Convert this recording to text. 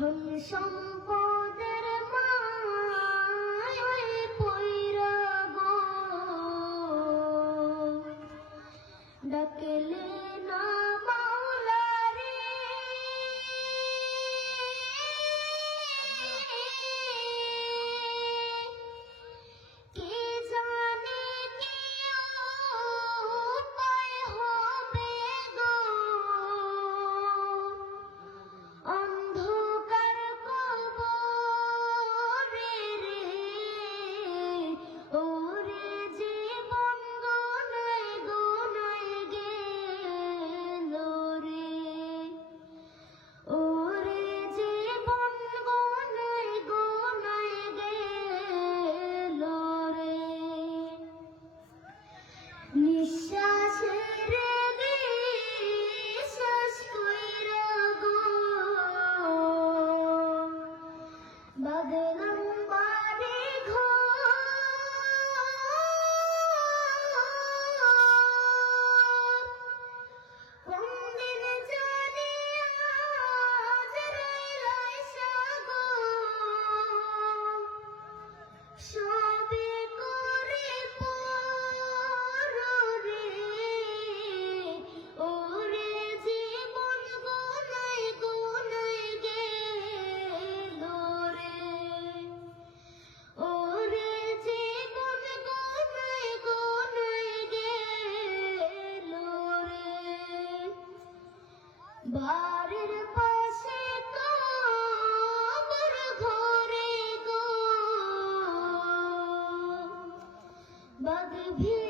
成什么 the বাড়ির পাশে কাবার ঘরে গো। Bug V